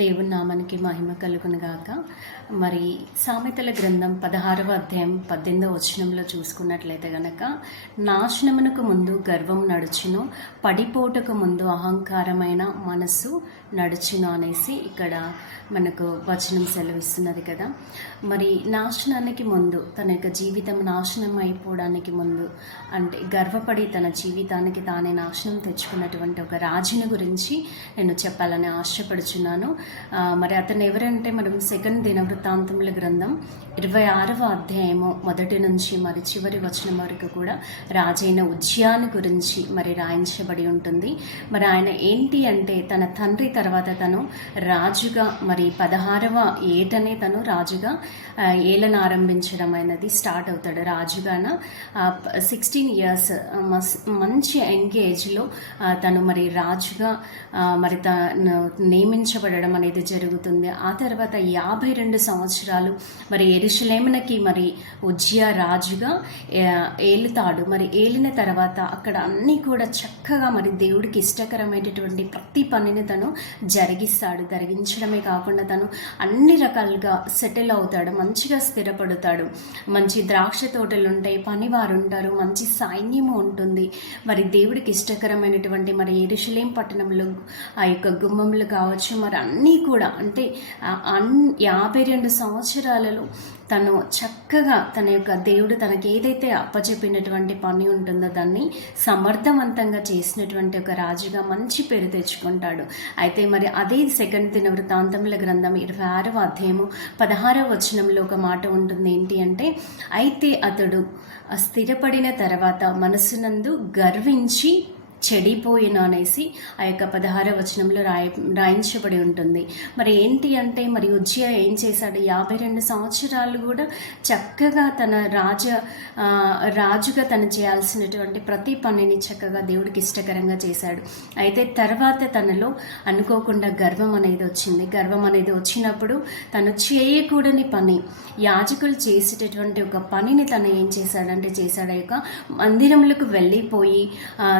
దేవుని నామానికి మహిమ కలుగునుగాక. మరి సామెతల గ్రంథం 16వ అధ్యాయం 18వ వచనంలో చూసుకున్నట్లయితే గనక, నాశనమునకు ముందు గర్వం నడుచును, పడిపోటకు ముందు అహంకారమైన మనస్సు నడుచును అనేసి ఇక్కడ మనకు వచనం సెలవిస్తున్నది కదా. మరి నాశనానికి ముందు, తన యొక్క జీవితం నాశనం అయిపోవడానికి ముందు, అంటే గర్వపడి తన జీవితానికి తానే నాశనం తెచ్చుకున్నటువంటి ఒక రాజుని గురించి నేను చెప్పాలని ఆశపడుచున్నాను. మరి అతను ఎవరంటే, మనం సెకండ్ దినవృత్తాంతముల గ్రంథం 26వ అధ్యాయము 1 నుంచి మరి చివరి వచనం వరకు కూడా రాజైన ఉజ్జియాను గురించి మరి రాయించబడి ఉంటుంది. మరి ఆయన ఏంటి అంటే, తన తండ్రి తర్వాత తను రాజుగా, మరి 16వ ఏటనే తను రాజుగా ఏలన ఆరంభించడం అనేది స్టార్ట్ అవుతాడు. రాజుగాన 16 ఇయర్స్ మంచి యంగ్ ఏజ్లో తను మరి రాజుగా మరి తను నియమించబడడం అనేది జరుగుతుంది. ఆ తర్వాత 52 సంవత్సరాలు మరి యెరూషలేమునకి మరి ఉజ్జియా రాజుగా ఏలుతాడు. మరి ఏలిన తర్వాత అక్కడ అన్నీ కూడా చక్కగా మరి దేవుడికి ఇష్టకరమైనటువంటి ప్రతి పనిని తను జరిగించడమే కాకుండా తను అన్ని రకాలుగా సెటిల్ అవుతాడు, మంచిగా స్థిరపడతాడు. మంచి ద్రాక్ష తోటలు ఉంటాయి, పనివారు ఉంటారు, మంచి సైన్యము ఉంటుంది. మరి దేవుడికి ఇష్టకరమైనటువంటి మరి యెరూషలేం పట్టణంలో ఆ యొక్క గుమ్మములు కావచ్చు, మరి అన్నీ కూడా అంటే 52 సంవత్సరాలలో తను చక్కగా తన యొక్క దేవుడు తనకి ఏదైతే అప్పచెప్పినటువంటి పని ఉంటుందో దాన్ని సమర్థవంతంగా చేసినటువంటి ఒక రాజుగా మంచి పేరు తెచ్చుకుంటాడు. అయితే మరి అదే సెకండ్ దినవృత్తాంతముల గ్రంథం 26వ అధ్యాయము 16వ వచనంలో ఒక మాట ఉంటుంది. ఏంటి అంటే, అయితే అతడు స్థిరపడిన తర్వాత మనసునందు గర్వించి చెడిపోయిన అనేసి ఆ యొక్క 16వ వచనంలో రాయించబడి ఉంటుంది. మరి ఏంటి అంటే, మరి ఉజ్జియా ఏం చేశాడు? 52 సంవత్సరాలు కూడా చక్కగా తన రాజుగా తను చేయాల్సినటువంటి ప్రతి పనిని చక్కగా దేవుడికి ఇష్టకరంగా చేశాడు. అయితే తర్వాత తనలో అనుకోకుండా గర్వం అనేది వచ్చింది. గర్వం అనేది వచ్చినప్పుడు తను చేయకూడని పని, యాజకులు చేసేటటువంటి ఒక పనిని తను ఏం చేశాడంటే ఆ యొక్క మందిరములకు వెళ్ళిపోయి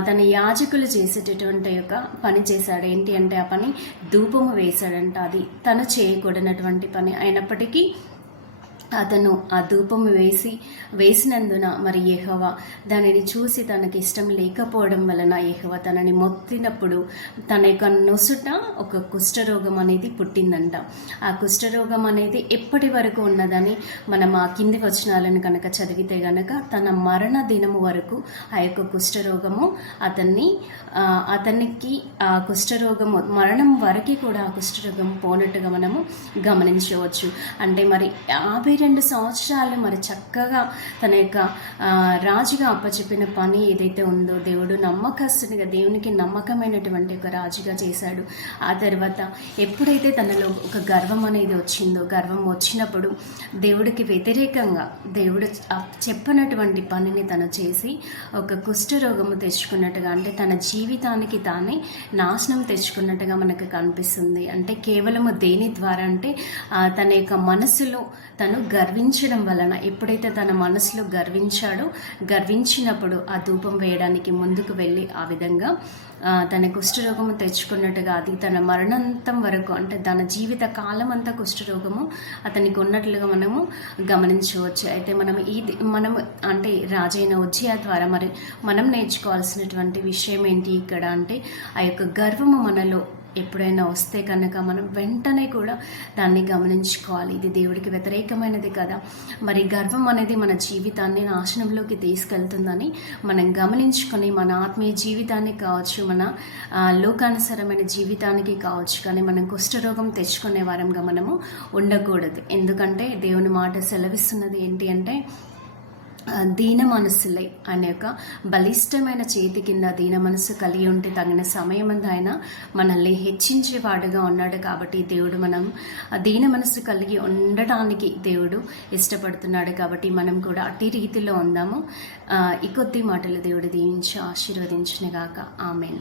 తన యాజకులు చేసేటటువంటి యొక్క పని చేశాడు. ఏంటి అంటే, ఆ పని ధూపము వేశాడంట. అది తను చేయకూడనటువంటి పని అయినప్పటికీ అతను ఆ ధూపము వేసినందున మరి యెహోవా దానిని చూసి తనకి ఇష్టం లేకపోవడం వలన యెహోవా తనని మొత్తినప్పుడు తన యొక్క నొసుట ఒక కుష్ఠరోగం అనేది పుట్టిందంట. ఆ కుష్ఠరోగం అనేది ఎప్పటి వరకు ఉన్నదని మనం ఆ కింది వచనాలను కనుక చదివితే గనక, తన మరణ దినము వరకు ఆ యొక్క కుష్ఠరోగము అతనికి ఆ కుష్ఠరోగము మరణం వరకు కూడా ఆ కుష్ఠరోగం పోనట్టుగా మనము గమనించవచ్చు. అంటే మరి 52 సంవత్సరాలు మరి చక్కగా తన యొక్క రాజుగా అప్పచెప్పిన పని ఏదైతే ఉందో, దేవుడు నమ్మకస్తునిగా, దేవునికి నమ్మకమైనటువంటి ఒక రాజుగా చేశాడు. ఆ తర్వాత ఎప్పుడైతే తనలో ఒక గర్వం అనేది వచ్చిందో, గర్వం వచ్చినప్పుడు దేవుడికి వ్యతిరేకంగా దేవుడు చెప్పనటువంటి పనిని తను చేసి ఒక కుష్ఠరోగము తెచ్చుకున్నట్టుగా, అంటే తన జీవితానికి తానే నాశనం తెచ్చుకున్నట్టుగా మనకు కనిపిస్తుంది. అంటే కేవలము దేని ద్వారా అంటే, తన యొక్క మనసులో తను గర్వించడం వలన, ఎప్పుడైతే తన మనసులో గర్వించినప్పుడు ఆ ధూపం వేయడానికి ముందుకు వెళ్ళి ఆ విధంగా తన కుష్ఠరోగము తెచ్చుకున్నట్టుగా, అది తన మరణాంతం వరకు, అంటే తన జీవిత కాలం అంతా కుష్ఠరోగము అతనికి ఉన్నట్లుగా మనము గమనించవచ్చు. అయితే మనము అంటే రాజైన ఉజ్జియా ద్వారా మరి మనం నేర్చుకోవాల్సినటువంటి విషయం ఏంటి ఇక్కడ అంటే, ఆ యొక్క గర్వము మనలో ఎప్పుడైనా వస్తే కనుక మనం వెంటనే కూడా దాన్ని గమనించుకోవాలి. ఇది దేవుడికి వ్యతిరేకమైనది కదా. మరి గర్వం అనేది మన జీవితాన్ని నాశనంలోకి తీసుకెళ్తుందని మనం గమనించుకొని, మన ఆత్మీయ జీవితానికి కావచ్చు, మన లోకానుసరమైన జీవితానికి కావచ్చు, కానీ మనం కుష్ఠరోగం తెచ్చుకునే వారంగా మనము ఉండకూడదు. ఎందుకంటే దేవుని మాట సెలవిస్తున్నది ఏంటి అంటే, దీన మనస్సులై అనే ఒక బలిష్టమైన చేతి కింద దీన మనస్సు కలిగి ఉంటే తగిన సమయమందు ఆయన మనల్ని హెచ్చించేవాడుగా ఉన్నాడు. కాబట్టి దేవుడు మనం దీన మనస్సు కలిగి ఉండటానికి దేవుడు ఇష్టపడుతున్నాడు. కాబట్టి మనం కూడా అట్టి రీతిలో ఉందాము. ఈ కొద్ది మాటలు దేవుడు దీవించి ఆశీర్వదించునుగాక. ఆమేన్.